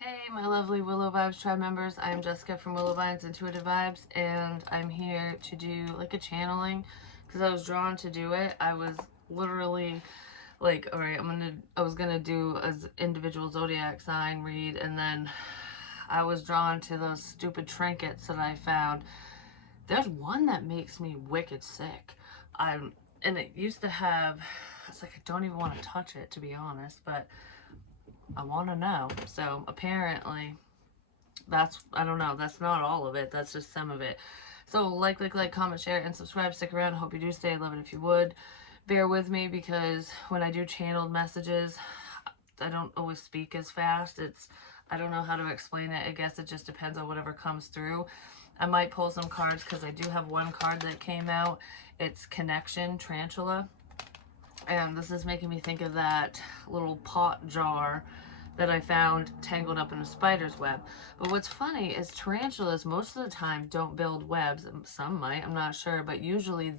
Hey, my lovely Willow Vibes tribe members. I'm Jessica from Willow Vines Intuitive Vibes, and I'm here to do like a channeling because I was drawn to do it. I was literally like, all right, I was gonna do an individual zodiac sign read, and then I was drawn to those stupid trinkets that I found. There's one that makes me wicked sick. And it used to have, it's like I don't even want to touch it, to be honest, but I want to know. So apparently I don't know, that's not all of it, that's just some of it. So like, comment, share, and subscribe. Stick around. I hope you do stay. I'd love it if you would. Bear with me because when I do channeled messages, I don't always speak as fast. I don't know how to explain it. I guess it just depends on whatever comes through. I might pull some cards because I do have one card that came out. It's Connection Tarantula. And this is making me think of that little pot jar that I found tangled up in a spider's web. But what's funny is tarantulas most of the time don't build webs. Some might, I'm not sure, but usually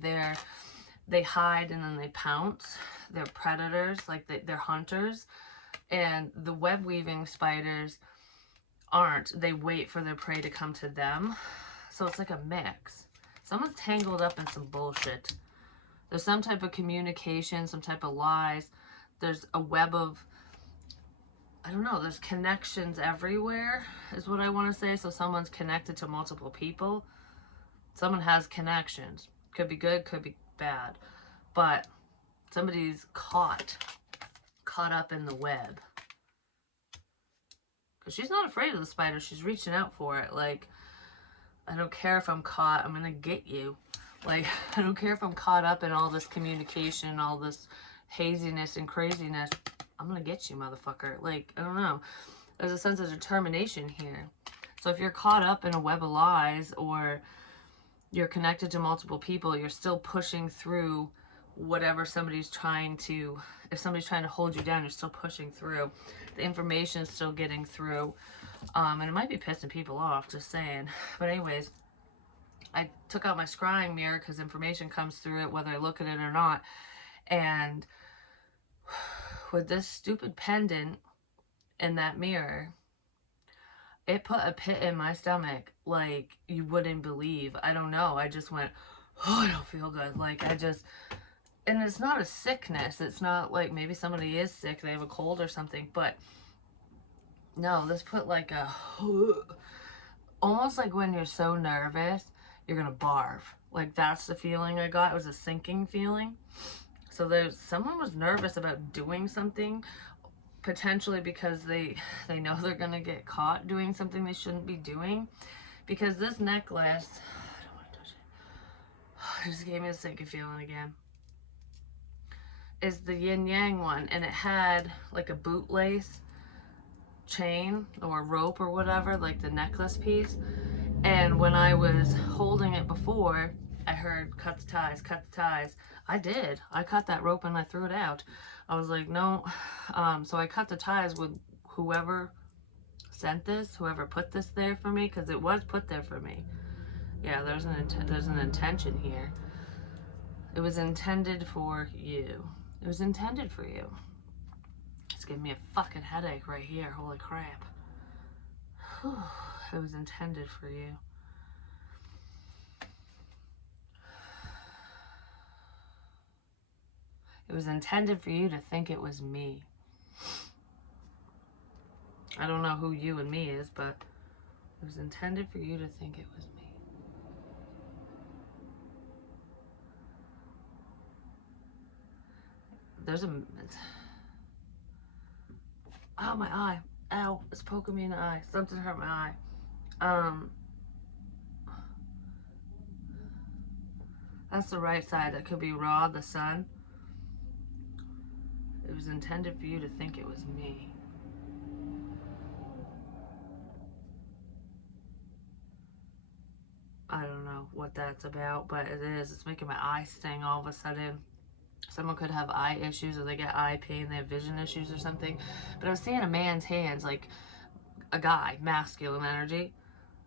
they hide and then they pounce. They're predators, like they're hunters. And the web weaving spiders aren't. They wait for their prey to come to them. So it's like a mix. Someone's tangled up in some bullshit. There's some type of communication, some type of lies. There's a web of, I don't know, there's connections everywhere is what I want to say. So someone's connected to multiple people. Someone has connections. Could be good, could be bad. But somebody's caught up in the web. Because she's not afraid of the spider. She's reaching out for it. Like, I don't care if I'm caught. I'm going to get you. Like, I don't care if I'm caught up in all this communication, all this haziness and craziness. I'm going to get you, motherfucker. Like, I don't know. There's a sense of determination here. So if you're caught up in a web of lies or you're connected to multiple people, you're still pushing through whatever somebody's trying to, if somebody's trying to hold you down, you're still pushing through. The information is still getting through. And it might be pissing people off, just saying. But anyways, I took out my scrying mirror because information comes through it whether I look at it or not. And with this stupid pendant in that mirror, it put a pit in my stomach like you wouldn't believe. I don't know. I just went, oh, I don't feel good. Like and it's not a sickness. It's not like maybe somebody is sick, they have a cold or something. But no, this put like a, almost like when you're so nervous you're gonna barf. Like that's the feeling I got. It was a sinking feeling. So someone was nervous about doing something, potentially because they know they're gonna get caught doing something they shouldn't be doing. Because this necklace, I don't want to touch it. It just gave me a sinking feeling again. Is the yin yang one, and it had like a bootlace chain or rope or whatever, like the necklace piece. And when I was holding it before, I heard cut the ties, cut the ties. I did. I cut that rope and I threw it out. I was like, no. So I cut the ties with whoever sent this, whoever put this there for me, because it was put there for me. Yeah, there's an intention here. It was intended for you. It was intended for you. It's giving me a fucking headache right here. Holy crap. Whew. It was intended for you. It was intended for you to think it was me. I don't know who you and me is, but it was intended for you to think it was me. Oh, my eye. Ow, it's poking me in the eye. Something hurt my eye. That's the right side. That could be Ra, the sun. It was intended for you to think it was me. I don't know what that's about, but it is. It's making my eye sting all of a sudden. Someone could have eye issues, or they get eye pain, they have vision issues or something. But I was seeing a man's hands, like a guy, masculine energy.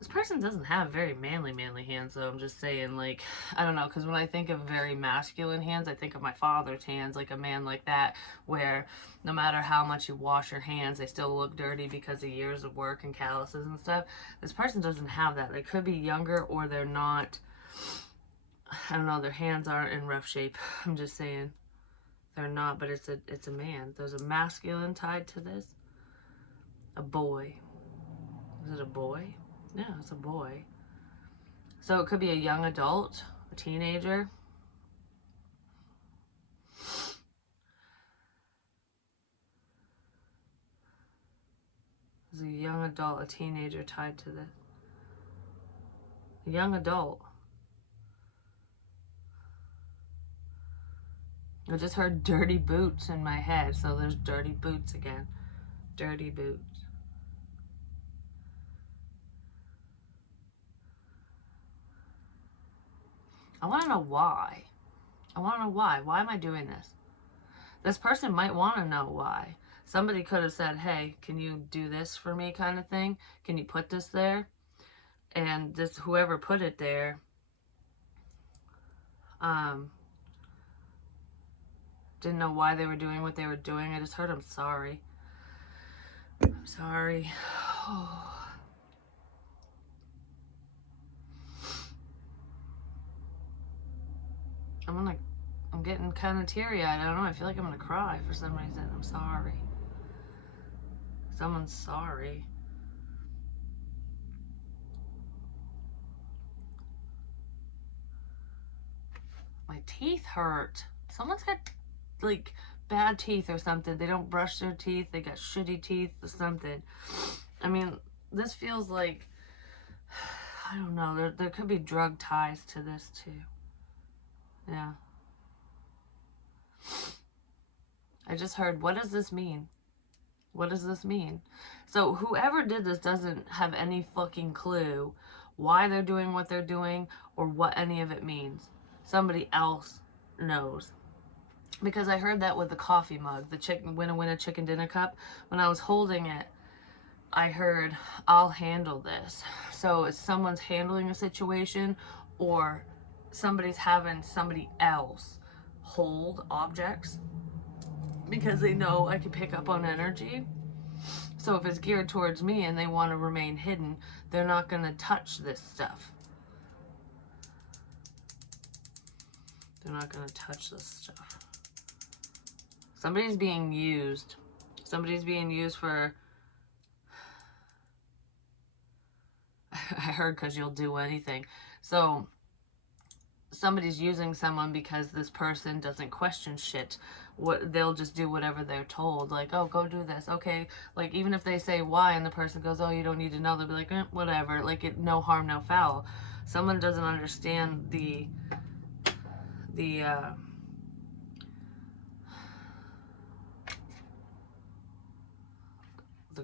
This person doesn't have very manly hands, so I'm just saying, like, I don't know, because when I think of very masculine hands, I think of my father's hands, like a man like that, where no matter how much you wash your hands, they still look dirty because of years of work and calluses and stuff. This person doesn't have that. They could be younger, or they're not, I don't know, their hands aren't in rough shape. I'm just saying. They're not, but it's a man. There's a masculine tied to this. A boy. Is it a boy? Yeah, it's a boy. So it could be a young adult, a teenager. There's a young adult, a teenager tied to this. A young adult. I just heard dirty boots in my head, so there's dirty boots again. Dirty boots. I want to know why. I want to know why. Why am I doing this? This person might want to know why. Somebody could have said, hey, can you do this for me, kind of thing? Can you put this there? And this, whoever put it there, didn't know why they were doing what they were doing. I just heard, I'm sorry. I'm sorry. I'm getting kind of teary-eyed. I don't know. I feel like I'm gonna cry for some reason. I'm sorry. Someone's sorry. My teeth hurt. Someone's got, like, bad teeth or something. They don't brush their teeth. They got shitty teeth or something. I mean, this feels like, I don't know. There could be drug ties to this, too. Yeah. I just heard, what does this mean? What does this mean? So whoever did this doesn't have any fucking clue why they're doing what they're doing or what any of it means. Somebody else knows. Because I heard that with the coffee mug, the chicken winner chicken dinner cup. When I was holding it, I heard, I'll handle this. So it's someone's handling a situation, or somebody's having somebody else hold objects because they know I can pick up on energy. So if it's geared towards me and they want to remain hidden, they're not going to touch this stuff. They're not going to touch this stuff. Somebody's being used. Somebody's being used for... I heard because you'll do anything. So somebody's using someone because this person doesn't question shit. They'll just do whatever they're told. Like, oh, go do this. Okay. Like, even if they say why and the person goes, oh, you don't need to know, they'll be like, whatever. Like, no harm, no foul. Someone doesn't understand the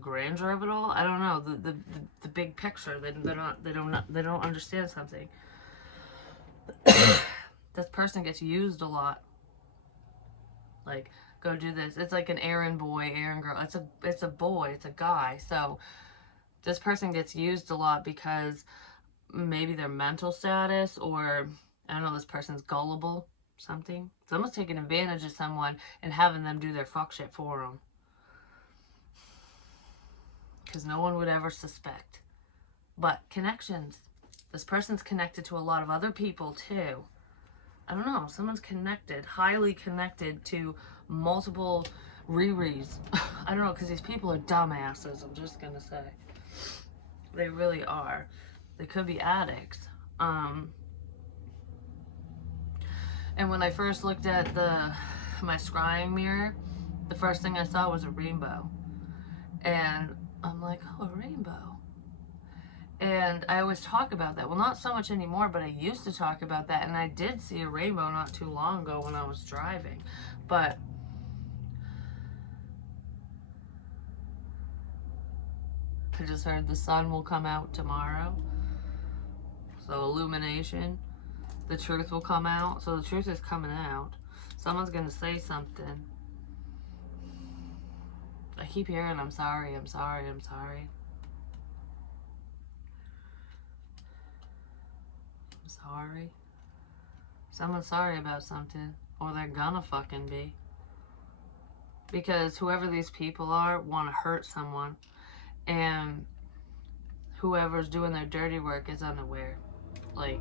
grandeur of it all. I don't know, the big picture. They don't understand something. This person gets used a lot. Like, go do this. It's like an errand boy, errand girl. It's a boy, it's a guy. So this person gets used a lot because maybe their mental status, or I don't know, this person's gullible, something. Someone's taking advantage of someone and having them do their fuck shit for them. Because no one would ever suspect. But connections. This person's connected to a lot of other people too. I don't know. Someone's connected, highly connected to multiple Riris. I don't know, because these people are dumbasses, I'm just going to say. They really are. They could be addicts. And when I first looked at my scrying mirror, the first thing I saw was a rainbow. And I'm like, oh, a rainbow. And I always talk about that. Well, not so much anymore, but I used to talk about that. And I did see a rainbow not too long ago when I was driving. But I just heard the sun will come out tomorrow. So illumination. The truth will come out. So the truth is coming out. Someone's going to say something. I keep hearing, I'm sorry, I'm sorry, I'm sorry. Sorry. Someone's sorry about something, or they're gonna fucking be. Because whoever these people are want to hurt someone, and whoever's doing their dirty work is unaware. Like,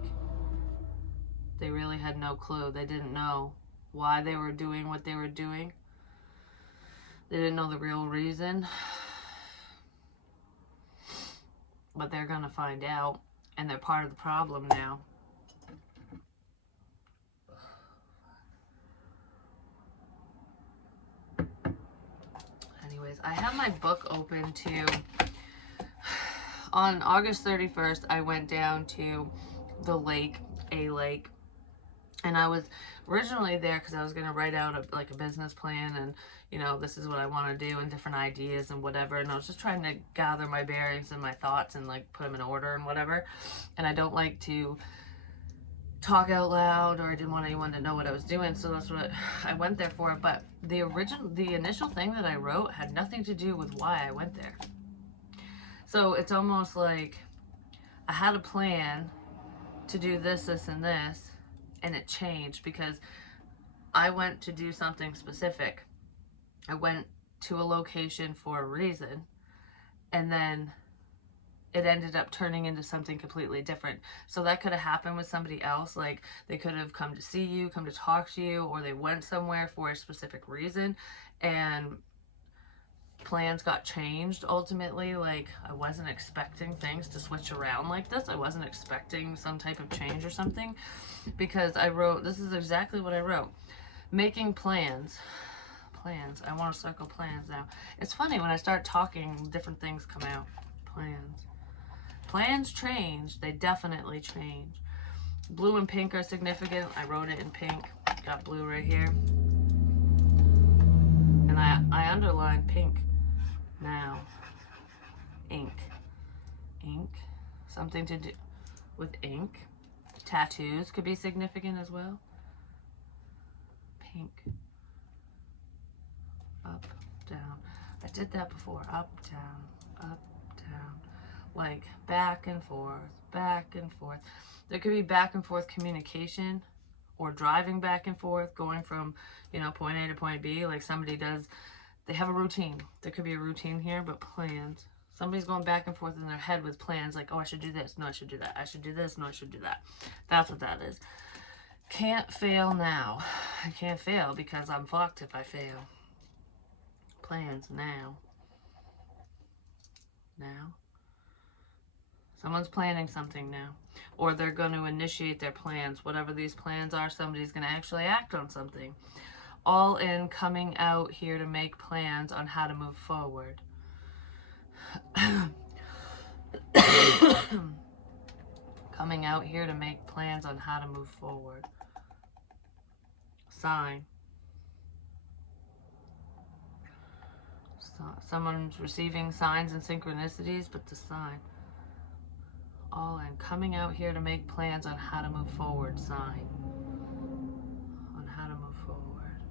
they really had no clue. They didn't know why they were doing what they were doing. They didn't know the real reason. But they're gonna find out, and they're part of the problem now. Anyways, I have my book open too. On August 31st, I went down to the lake, and I was originally there because I was going to write out a business plan, and you know, this is what I want to do, and different ideas and whatever, and I was just trying to gather my bearings and my thoughts and like put them in order and whatever. And I don't like to talk out loud, or I didn't want anyone to know what I was doing, so that's what I went there for. But the initial thing that I wrote had nothing to do with why I went there. So it's almost like I had a plan to do this, this, and this, and it changed because I went to do something specific. I went to a location for a reason, and then it ended up turning into something completely different. So that could have happened with somebody else. Like, they could have come to see you, come to talk to you, or they went somewhere for a specific reason, and plans got changed ultimately. Like, I wasn't expecting things to switch around like this. I wasn't expecting some type of change or something, because I wrote, this is exactly what I wrote. Making plans. I want to circle plans now. It's funny, when I start talking, different things come out. Plans change. They definitely change. Blue and pink are significant. I wrote it in pink. Got blue right here. And I underlined pink. Now, ink. Something to do with ink. Tattoos could be significant as well. Pink. Up, down. I did that before. Up, down, up, down. Like, back and forth, back and forth. There could be back and forth communication, or driving back and forth, going from, you know, point A to point B. Like, somebody does, they have a routine. There could be a routine here, but plans. Somebody's going back and forth in their head with plans, like, oh, I should do this, no, I should do that, I should do this, no, I should do that. That's what that is. Can't fail now. I can't fail because I'm fucked if I fail. Plans now. Someone's planning something now, or they're going to initiate their plans. Whatever these plans are, somebody's going to actually act on something. All in coming out here to make plans on how to move forward. Coming out here to make plans on how to move forward. Sign. Someone's receiving signs and synchronicities, but the sign. All in coming out here to make plans on how to move forward. Sign. On how to move forward.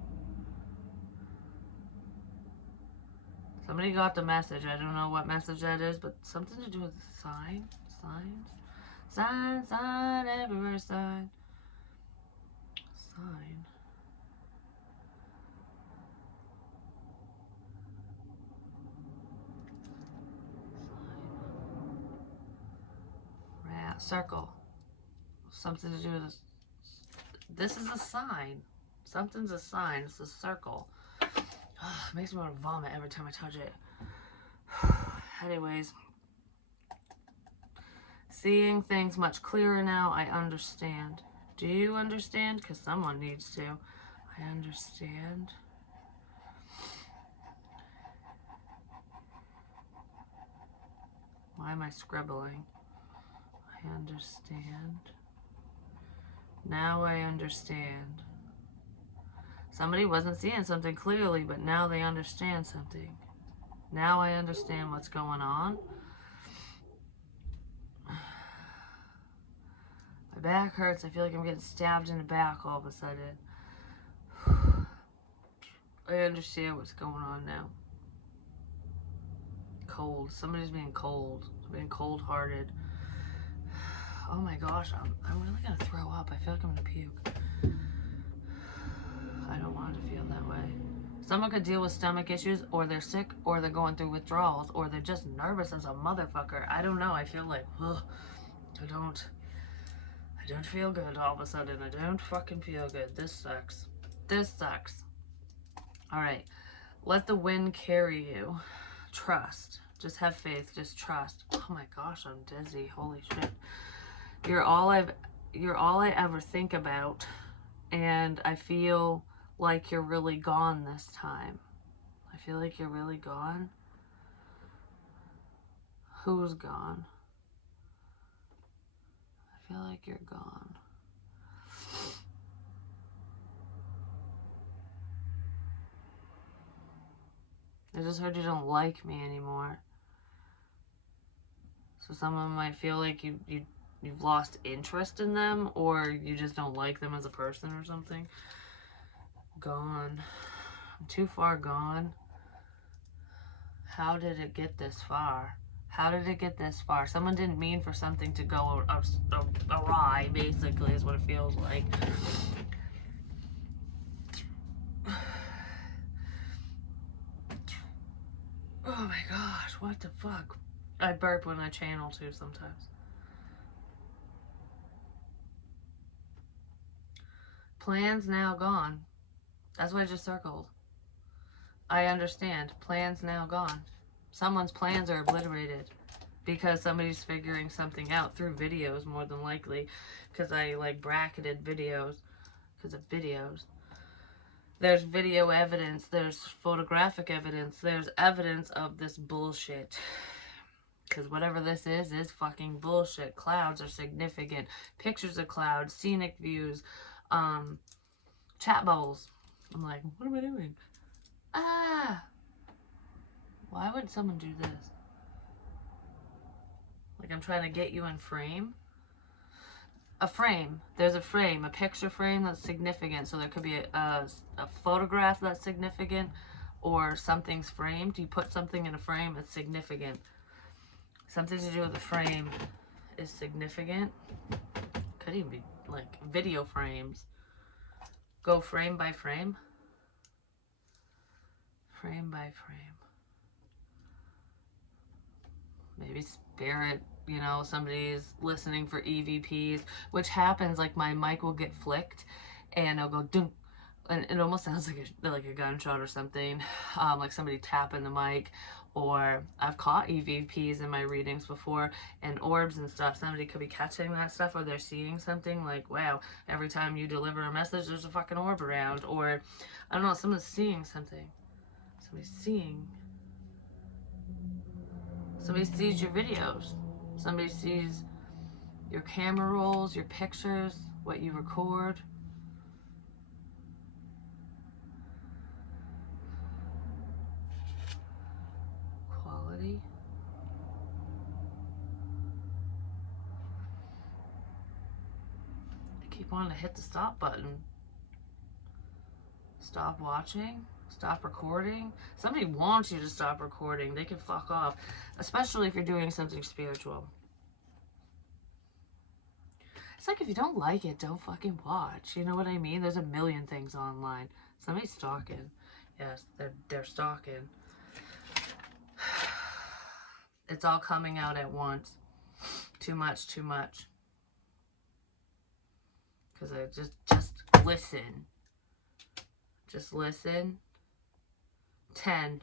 Somebody got the message. I don't know what message that is, but something to do with sign. Signs. Sign, everywhere, sign. Sign. Circle. Something to do with this. This is a sign. Something's a sign. It's a circle. It makes me want to vomit every time I touch it. Anyways. Seeing things much clearer now. I understand. Do you understand? Because someone needs to. I understand. Why am I scribbling? I understand. Now I understand. Somebody wasn't seeing something clearly, but now they understand something. Now I understand what's going on. My back hurts. I feel like I'm getting stabbed in the back all of a sudden. I understand what's going on now. Cold. Somebody's being cold. Being cold-hearted. Oh my gosh, I'm really gonna throw up. I feel like I'm gonna puke. I don't want to feel that way. Someone could deal with stomach issues, or they're sick, or they're going through withdrawals, or they're just nervous as a motherfucker. I don't know. I feel like, ugh, I don't feel good all of a sudden. I don't fucking feel good. This sucks. This sucks. All right. Let the wind carry you. Trust. Just have faith. Just trust. Oh my gosh, I'm dizzy. Holy shit. You're all I ever think about, and I feel like you're really gone this time. I feel like you're really gone. Who's gone? I feel like you're gone. I just heard you don't like me anymore. So someone might feel like you've lost interest in them, or you just don't like them as a person or something. Gone. I'm too far gone. How did it get this far? How did it get this far? Someone didn't mean for something to go awry, basically, is what it feels like. Oh my gosh, what the fuck? I burp when I channel too sometimes. Plans now gone. That's what I just circled. I understand. Plans now gone. Someone's plans are obliterated because somebody's figuring something out through videos, more than likely, because I like bracketed videos because of videos. There's video evidence, there's photographic evidence, there's evidence of this bullshit. Because whatever this is fucking bullshit. Clouds are significant. Pictures of clouds, scenic views, chat bubbles. I'm like, what am I doing? Ah! Why would someone do this? Like I'm trying to get you in frame. A frame. There's a frame, a picture frame that's significant. So there could be a photograph that's significant, or something's framed. You put something in a frame, it's significant. Something to do with the frame is significant. Could even be like video frames. Go frame by frame. Frame by frame. Maybe spirit, you know, somebody's listening for EVPs, which happens, like my mic will get flicked and it'll go dunk, and it almost sounds like a gunshot or something, like somebody tapping the mic. Or I've caught EVPs in my readings before, and orbs and stuff. Somebody could be catching that stuff, or they're seeing something like, wow, every time you deliver a message, there's a fucking orb around. Or, I don't know, someone's seeing something. Somebody's seeing. Somebody sees your videos. Somebody sees your camera rolls, your pictures, what you record. Quality. I keep wanting to hit the stop button. Stop watching. Stop recording. Somebody wants you to stop recording. They can fuck off. Especially if you're doing something spiritual. It's like if you don't like it, don't fucking watch. You know what I mean? There's a million things online. Somebody's stalking. Yes, they're stalking. It's all coming out at once. Too much, too much. Because I just listen. Just listen. 10.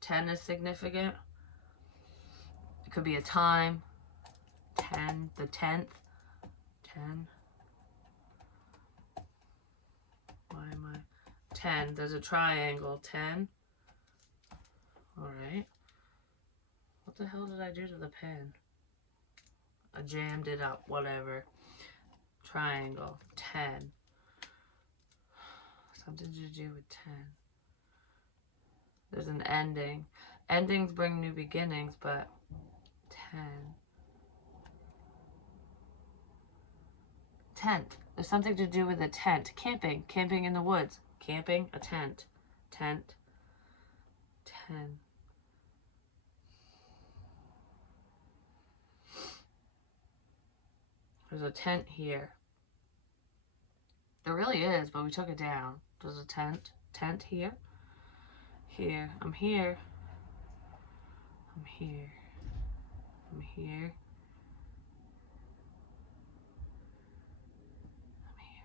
10 is significant. It could be a time. 10. The 10th. 10. Why am I? 10. There's a triangle. 10. Alright. What the hell did I do to the pen? I jammed it up. Whatever. Triangle. 10. Something to do with 10. There's an ending. Endings bring new beginnings, but 10. 10th. There's something to do with a tent. Camping. Camping in the woods. Camping. A tent. Tent. 10. There's a tent here. There really is, but we took it down. There's a tent here. Here. I'm here. I'm here. I'm here. I'm here.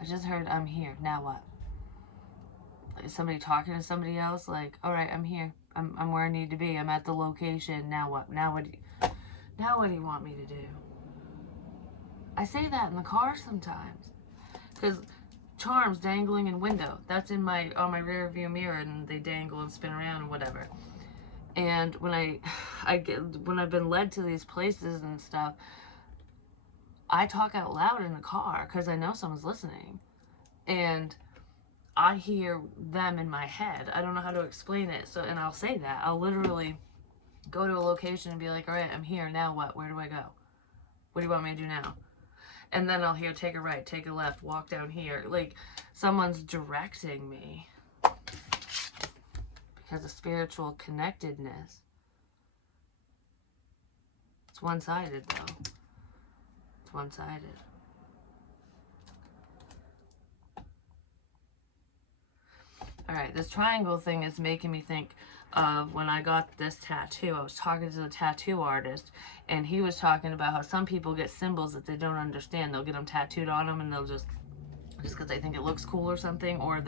I just heard I'm here. Now what? Is somebody talking to somebody else? Like, all right, I'm here. I'm where I need to be. I'm at the location. Now what? Now what do you want me to do? I say that in the car sometimes. Because charms dangling in window. That's on my rear view mirror, and they dangle and spin around and whatever. And when I've been led to these places and stuff, I talk out loud in the car because I know someone's listening. And I hear them in my head. I don't know how to explain it. So, and I'll say that. I'll literally go to a location and be like, all right, I'm here. Now what? Where do I go? What do you want me to do now? And then I'll hear, take a right, take a left, walk down here. Like, someone's directing me. Because of spiritual connectedness. It's one-sided, though. It's one-sided. Alright, this triangle thing is making me think of when I got this tattoo. I was talking to the tattoo artist, and he was talking about how some people get symbols that they don't understand. They'll get them tattooed on them, and they'll just because they think it looks cool or something, or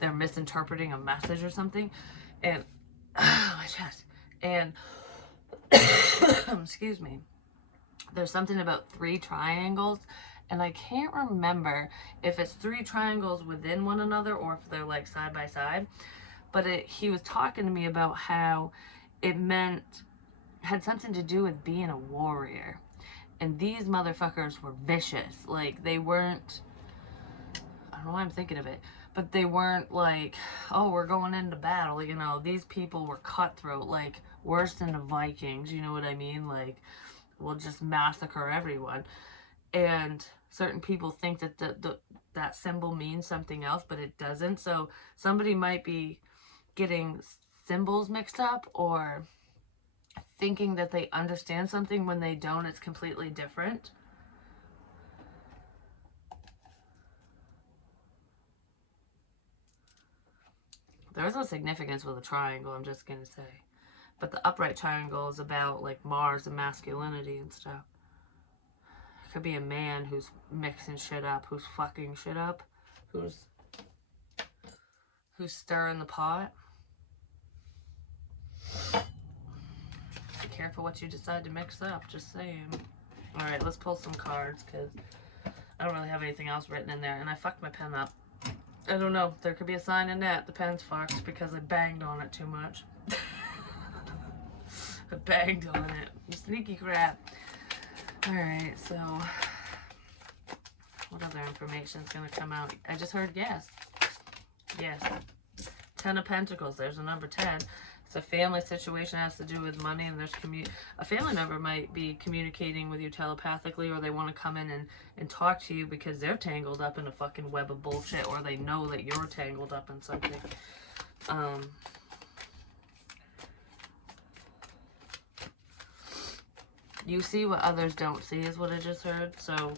they're misinterpreting a message or something. And my chest. And excuse me. There's something about 3 triangles, and I can't remember if it's 3 triangles within one another or if they're like side by side. But he was talking to me about how it had something to do with being a warrior. And these motherfuckers were vicious. Like, they weren't, I don't know why I'm thinking of it, but they weren't like, oh, we're going into battle. You know, these people were cutthroat, like worse than the Vikings. You know what I mean? Like, we'll just massacre everyone. And certain people think that that symbol means something else, but it doesn't. So somebody might be getting symbols mixed up or thinking that they understand something when they don't. It's completely different. There's no significance with a triangle, I'm just gonna say. But the upright triangle is about like Mars and masculinity and stuff. It could be a man who's mixing shit up, who's fucking shit up, who's stirring the pot. Be careful what you decide to mix up, just saying. Alright, let's pull some cards, because I don't really have anything else written in there, and I fucked my pen up. I don't know, there could be a sign in that. The pen's fucked because I banged on it too much. I banged on it. You sneaky crap. Alright, so what other information is going to come out? I just heard yes. Yes. 10 of Pentacles. There's a number 10. It's a family situation, has to do with money, and there's a family member might be communicating with you telepathically, or they want to come in and talk to you because they're tangled up in a fucking web of bullshit, or they know that you're tangled up in something. You see what others don't see is what I just heard. So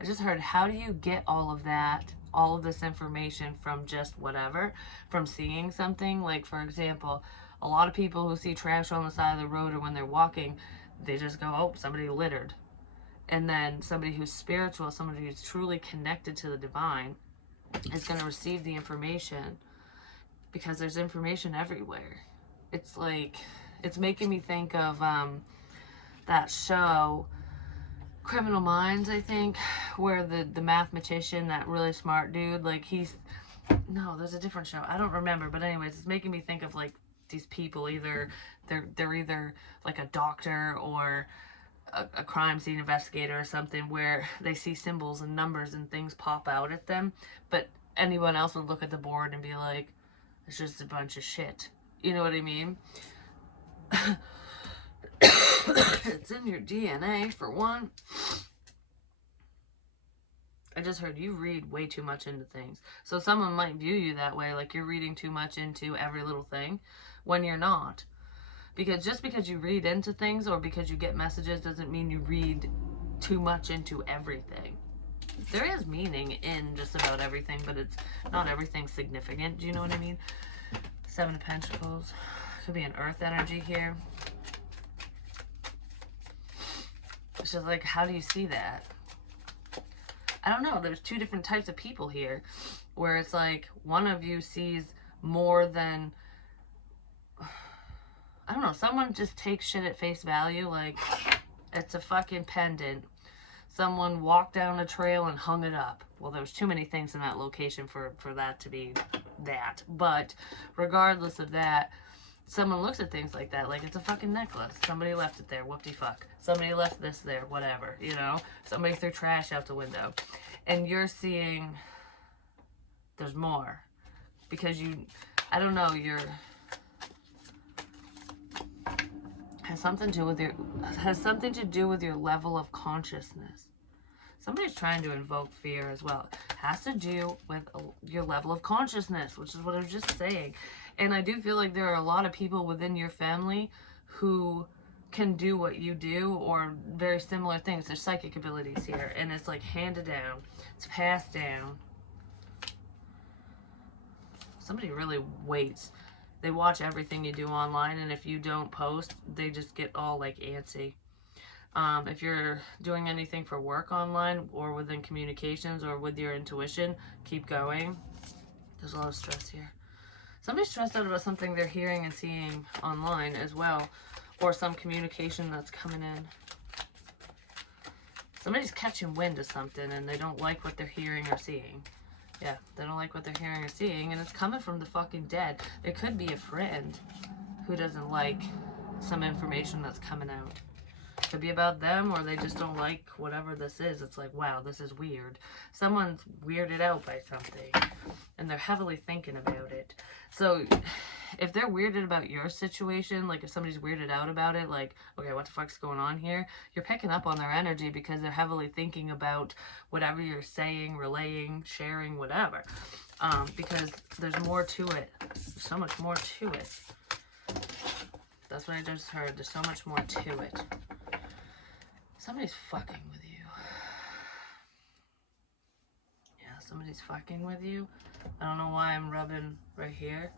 I just heard, how do you get all of that, all of this information from just whatever, from seeing something? Like, for example, a lot of people who see trash on the side of the road, or when they're walking, they just go, oh, somebody littered. And then somebody who's spiritual, somebody who's truly connected to the divine, is going to receive the information, because there's information everywhere. It's like, it's making me think of that show, Criminal Minds, I think, where the mathematician, that really smart dude, like no, there's a different show. I don't remember, but anyways, it's making me think of like these people, they're either like a doctor or a crime scene investigator or something, where they see symbols and numbers and things pop out at them, but anyone else would look at the board and be like, it's just a bunch of shit. You know what I mean? It's in your DNA, for one. I just heard you read way too much into things. So someone might view you that way, like you're reading too much into every little thing, when you're not. Because just because you read into things or because you get messages doesn't mean you read too much into everything. There is meaning in just about everything, but it's not everything significant. Do you know what I mean? Seven of Pentacles. Could be an earth energy here. It's just like, how do you see that? I don't know. There's two different types of people here where it's like one of you sees more than, I don't know, someone just takes shit at face value. Like, it's a fucking pendant. Someone walked down a trail and hung it up. Well, there's too many things in that location for that to be that. But regardless of that, someone looks at things like that, like it's a fucking necklace. Somebody left it there, whoop-de-fuck. Somebody left this there, whatever, you know? Somebody threw trash out the window. And you're seeing there's more. Because you, I don't know, has something to do with your level of consciousness. Somebody's trying to invoke fear as well. It has to do with your level of consciousness, which is what I was just saying. And I do feel like there are a lot of people within your family who can do what you do or very similar things. There's psychic abilities here, and it's like handed down. It's passed down. Somebody really waits. They watch everything you do online, and if you don't post, they just get all like antsy. If you're doing anything for work online or within communications or with your intuition, keep going. There's a lot of stress here. Somebody's stressed out about something they're hearing and seeing online as well, or some communication that's coming in. Somebody's catching wind of something and they don't like what they're hearing or seeing. Yeah, they don't like what they're hearing or seeing, and it's coming from the fucking dead. It could be a friend who doesn't like some information that's coming out. Could be about them, or they just don't like whatever this is. It's like, wow, this is weird. Someone's weirded out by something, and they're heavily thinking about it. So if they're weirded about your situation, like if somebody's weirded out about it, like, okay, what the fuck's going on here? You're picking up on their energy because they're heavily thinking about whatever you're saying, relaying, sharing, whatever. Because there's more to it. There's so much more to it. That's what I just heard. There's so much more to it. Somebody's fucking with you. Yeah, somebody's fucking with you. I don't know why I'm rubbing right here.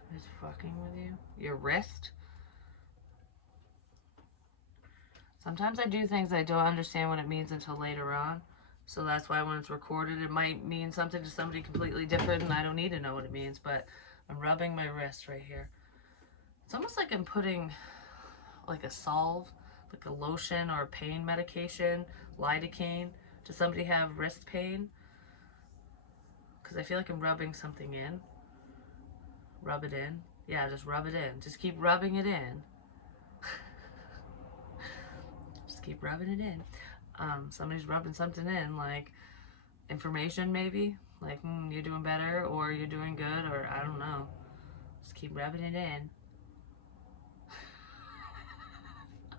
Somebody's fucking with you. Your wrist. Sometimes I do things I don't understand what it means until later on. So that's why when it's recorded, it might mean something to somebody completely different, and I don't need to know what it means. But I'm rubbing my wrist right here. It's almost like I'm putting like a salve, like a lotion or a pain medication, lidocaine. Does somebody have wrist pain? Because I feel like I'm rubbing something in. Rub it in. Yeah, just rub it in. Just keep rubbing it in. Just keep rubbing it in. Somebody's rubbing something in, like information maybe. Like, you're doing better, or you're doing good, or I don't know. Just keep rubbing it in.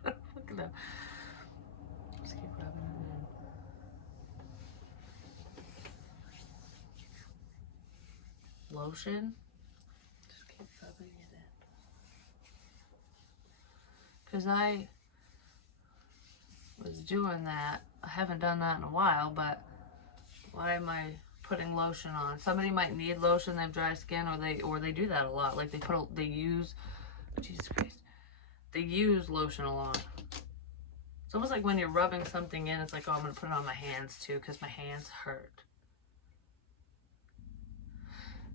Look at them. Just keep rubbing it in. Lotion. Just keep rubbing it in. Because I was doing that. I haven't done that in a while, but why am I putting lotion on? Somebody might need lotion. They have dry skin, or they do that a lot. Like they use, Jesus Christ, they use lotion a lot. It's almost like when you're rubbing something in, it's like, oh, I'm going to put it on my hands too because my hands hurt.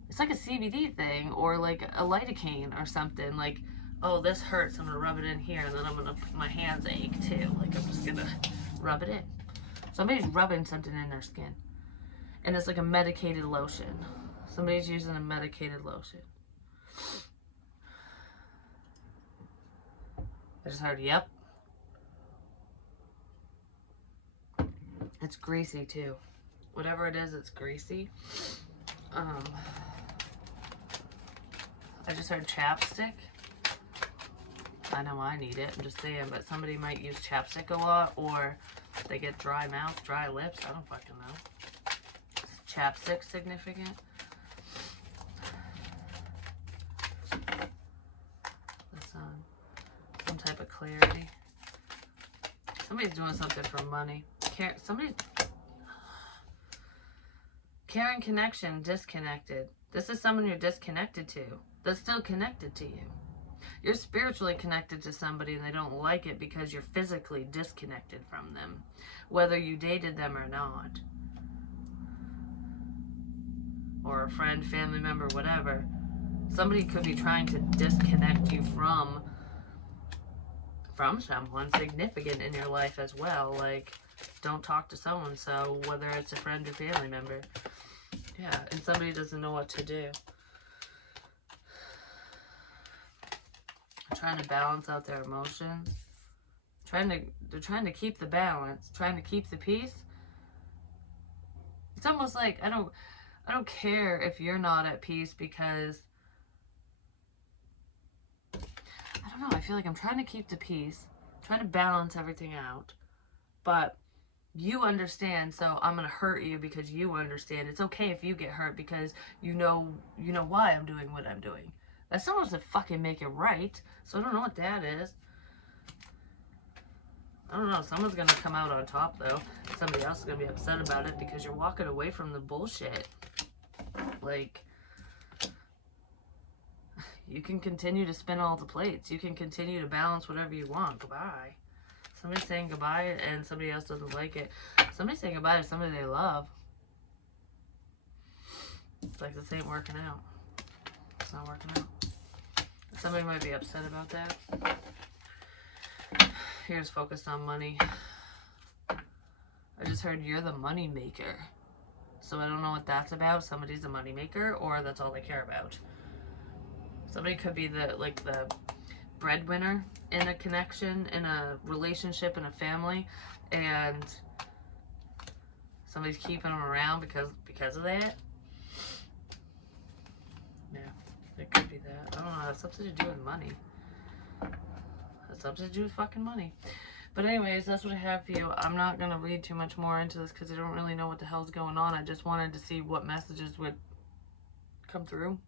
It's like a CBD thing or like a lidocaine or something. Like, oh, this hurts. I'm going to rub it in here, and then I'm going to, my hands ache too. Like, I'm just going to rub it in. Somebody's rubbing something in their skin. And it's like a medicated lotion. Somebody's using a medicated lotion. I just heard, yep. It's greasy too. Whatever it is, it's greasy. I just heard chapstick. I know I need it, I'm just saying, but somebody might use chapstick a lot, or they get dry mouth, dry lips, I don't fucking know. Chapstick significant? This some type of clarity. Somebody's doing something for money. Somebody's caring connection, disconnected. This is someone you're disconnected to. That's still connected to you. You're spiritually connected to somebody and they don't like it because you're physically disconnected from them, whether you dated them or not. Or a friend, family member, whatever. Somebody could be trying to disconnect you from someone significant in your life as well. Like, don't talk to so-and-so, whether it's a friend or family member. Yeah, and somebody doesn't know what to do. Trying to balance out their emotions. They're trying to keep the balance, trying to keep the peace. It's almost like I don't care if you're not at peace, because I don't know, I feel like I'm trying to keep the peace, trying to balance everything out, but you understand, so I'm gonna hurt you because you understand. It's okay if you get hurt because you know why I'm doing what I'm doing. That still doesn't fucking make it right. So I don't know what that is. I don't know. Someone's gonna come out on top though. Somebody else is gonna be upset about it because you're walking away from the bullshit. Like, you can continue to spin all the plates. You can continue to balance whatever you want. Goodbye. Somebody's saying goodbye and somebody else doesn't like it. Somebody's saying goodbye to somebody they love. It's like this ain't working out. It's not working out. Somebody might be upset about that. Here's focused on money. I just heard you're the money maker. So I don't know what that's about. Somebody's a money maker, or that's all they care about. Somebody could be the breadwinner in a connection, in a relationship, in a family, and somebody's keeping them around because of that. Yeah, it could be that. I don't know. It has something to do with money. It has something to do with fucking money. But anyways, that's what I have for you. I'm not going to read too much more into this because I don't really know what the hell's going on. I just wanted to see what messages would come through.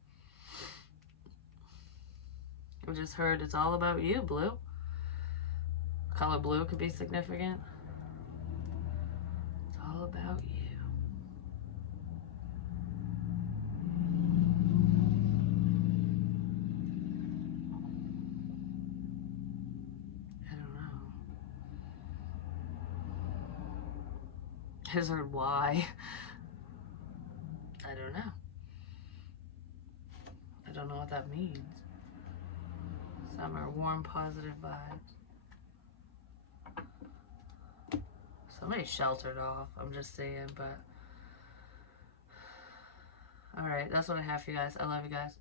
I just heard it's all about you, blue. Color blue could be significant. It's all about you. I don't know. I just heard why. I don't know. I don't know what that means. Some are warm, positive vibes. Somebody's sheltered off, I'm just saying, but... Alright, that's what I have for you guys. I love you guys.